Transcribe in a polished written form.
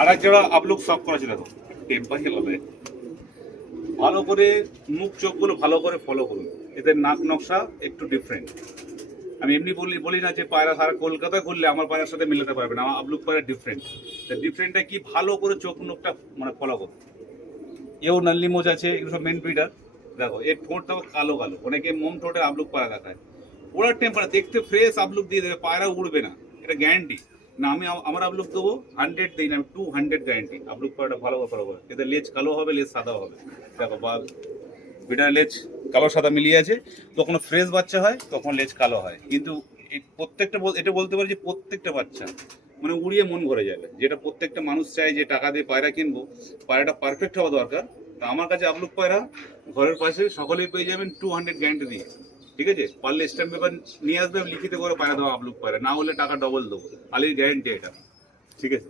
আর এক জোড়া আপলুক সব করা ছিল, দেখো টেম্পার হবে। ভালো করে মুখ চোখগুলো ভালো করে ফলো করুন, এদের নাক নকশা একটু ডিফারেন্ট। আমি এমনি বলি না যে পায়রা সারা কলকাতা ঘুরলে আমার পায়রার সাথে মিলাতে পারবে না, আমার আপলুক পায়রা ডিফারেন্ট। ডিফারেন্টটা কি, ভালো করে চোখ মুখটা মানে ফলো করুন। এও নাল্লি মোজ আছে, এগুলো সব মেন ব্রিডার। দেখো এর ঠোঁটটাও কালো কালো, অনেকে মোম ঠোঁটের আপলুক পায়রা দেখায়। ওরা টেম্পার দেখতে ফ্রেশ আপলুক দিয়ে দেবে, পায়রা উড়বে না, এটা গ্যারান্টি। না আমি আমার আপলুক দেবো 100 দিই না, আমি 200 গ্যারান্টি। আপলুক পায়রাটা ভালো করে ফলো করে, এদের লেজ কালো হবে, লেজ সাদা হবে। দেখো বা ব্রিডার লেজ কালো সাদা মিলিয়ে আছে, তখন ফ্রেশ বাচ্চা হয় তখন লেজ কালো হয়। কিন্তু এই প্রত্যেকটা এটা বলতে পারি যে প্রত্যেকটা বাচ্চা মানে উড়িয়ে মন ভরে যাবে, যেটা প্রত্যেকটা মানুষ চায় যে টাকা দিয়ে পায়রা কিনবো, পায়রাটা পারফেক্ট হওয়া দরকার। তো আমার কাছে আপলুক পায়রা ঘরের পাশে সকলেই পেয়ে যাবেন 200 গ্যারান্টি দিয়ে। ঠিক আছে, পারলে স্ট্যাম্প পেপার নিয়ে আসবে, আমি লিখিত করে পায়রা দেবো আপলুক পায়রা, না হলে টাকা ডবল দেবো, আলির গ্যারান্টি এটা। ঠিক আছে।